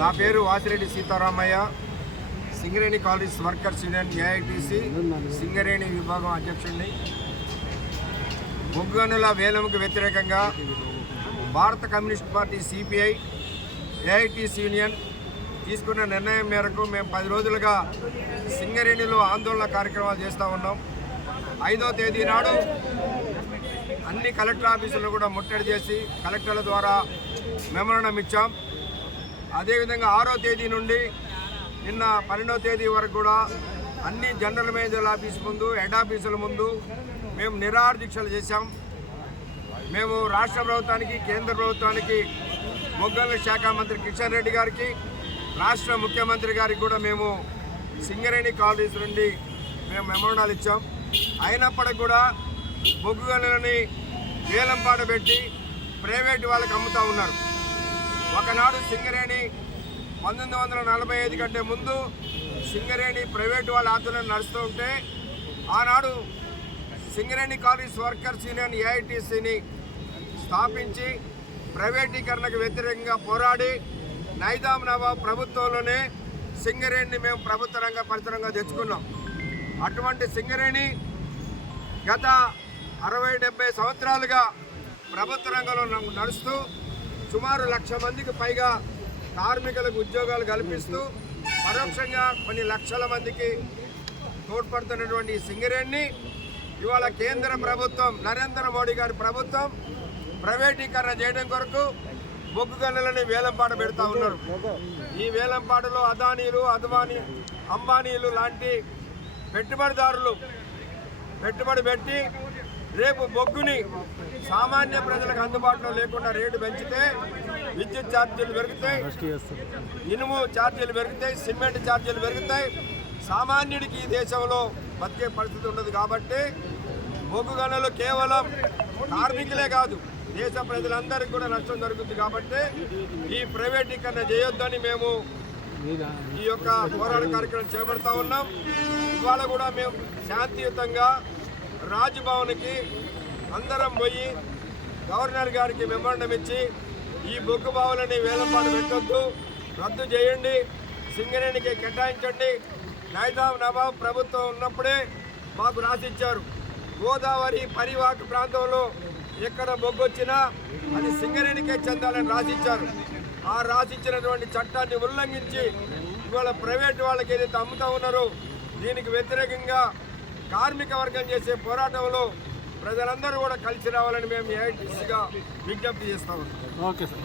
నా పేరు Vasireddy Sitaramayya, Singareni collieries workers union AITUC Singareni విభాగం అధ్యక్షుడిని. బొగ్గు గనుల వేలంకు వ్యతిరేకంగా భారత communist party CPI AITUC union తీసుకున్న నిర్ణయం మేరకు మేము 10 రోజులుగా సింగరేణిలో ఆందోళన కార్యక్రమాలు చేస్తూ ఉన్నాం. 5వ తేదీ నాడు అన్ని కలెక్టర్ ఆఫీసులను కూడా ముట్టడి చేసి కలెక్టర్ల ద్వారా మెమోరాండం ఇచ్చాం. అదేవిధంగా 6వ తేదీ నుండి నిన్న 12వ తేదీ వరకు కూడా అన్ని జనరల్ మేనేజర్ల ఆఫీస్ ముందు, హెడ్ ఆఫీసుల ముందు మేము నిరాహార దీక్షలు చేశాం. మేము రాష్ట్ర ప్రభుత్వానికి, కేంద్ర ప్రభుత్వానికి, బొగ్గు గనుల శాఖ మంత్రి కిషన్ రెడ్డి గారికి, రాష్ట్ర ముఖ్యమంత్రి గారికి కూడా మేము సింగరేణి కాలేజ్ నుండి మేము మెమోరాండాలు ఇచ్చాం. అయినప్పటికీ కూడా బొగ్గు గనులని వేలంపాట పెట్టి ప్రైవేటు వాళ్ళకి అమ్ముతూ ఉన్నారు. ఒకనాడు సింగరేణి 1945 కంటే ముందు సింగరేణి ప్రైవేటు వాళ్ళ ఆధ్వర్యంలో నడుస్తూ ఉంటే ఆనాడు సింగరేణి కాలేజ్ వర్కర్స్ యూనియన్ ఏఐటీసీని స్థాపించి ప్రైవేటీకరణకు వ్యతిరేకంగా పోరాడి నైజాం నవాబ్ ప్రభుత్వంలోనే సింగరేణిని మేము ప్రభుత్వ రంగ పరిసరంగా తెచ్చుకున్నాం. అటువంటి సింగరేణి గత 60-70 సంవత్సరాలుగా ప్రభుత్వ రంగంలో నడుస్తూ సుమారు 1,00,000 మందికి పైగా కార్మికులకు ఉద్యోగాలు కల్పిస్తూ పరోక్షంగా కొన్ని లక్షల మందికి తోడ్పడుతున్నటువంటి సింగరేణిని ఇవాళ కేంద్ర ప్రభుత్వం, నరేంద్ర మోడీ గారి ప్రభుత్వం ప్రైవేటీకరణ చేయడం కొరకు బొగ్గు గనులని వేలంపాట పెడతా ఉన్నారు. ఈ వేలంపాటలో అదానీలు, అంబానీలు లాంటి పెట్టుబడిదారులు పెట్టుబడి పెట్టి రేపు బొగ్గుని సామాన్య ప్రజలకు అందుబాటులో లేకుండా రేటు పెంచితే విద్యుత్ ఛార్జీలు పెరుగుతాయి, ఇనుము ఛార్జీలు పెరుగుతాయి, సిమెంట్ ఛార్జీలు పెరుగుతాయి. సామాన్యుడికి ఈ దేశంలో బతికే పరిస్థితి ఉండదు. కాబట్టి బొగ్గు గనులు కేవలం కార్మికులే కాదు, దేశ ప్రజలందరికీ కూడా నష్టం జరుగుతుంది. కాబట్టి ఈ ప్రైవేటీకరణ చేయొద్దని మేము ఈ యొక్క పోరాట కార్యక్రమం చేపడతా ఉన్నాం. ఇవాళ కూడా మేము శాంతియుతంగా రాజ్భవన్కి అందరం పోయి గవర్నర్ గారికి మెమోరాండం ఇచ్చి ఈ బొగ్గు బావులని వేలంపాట పెట్టొద్దు, రద్దు చేయండి, సింగరేణికి కేటాయించండి. నైజాం నవాబ్ ప్రభుత్వం ఉన్నప్పుడే మాకు రాసిచ్చారు, గోదావరి పరివాహక ప్రాంతంలో ఎక్కడ బొగ్గు వచ్చినా అది సింగరేణికే చెందాలని రాసిచ్చారు. ఆ రాసిచ్చినటువంటి చట్టాన్ని ఉల్లంఘించి ఇవాళ ప్రైవేట్ వాళ్ళకి ఏదైతే అమ్ముతా ఉన్నారో దీనికి వ్యతిరేకంగా కార్మిక వర్గం చేసే పోరాటంలో ప్రజలందరూ కూడా కలిసి రావాలని మేము ఏఐటీసీగా విజ్ఞప్తి చేస్తాము. Okay sir.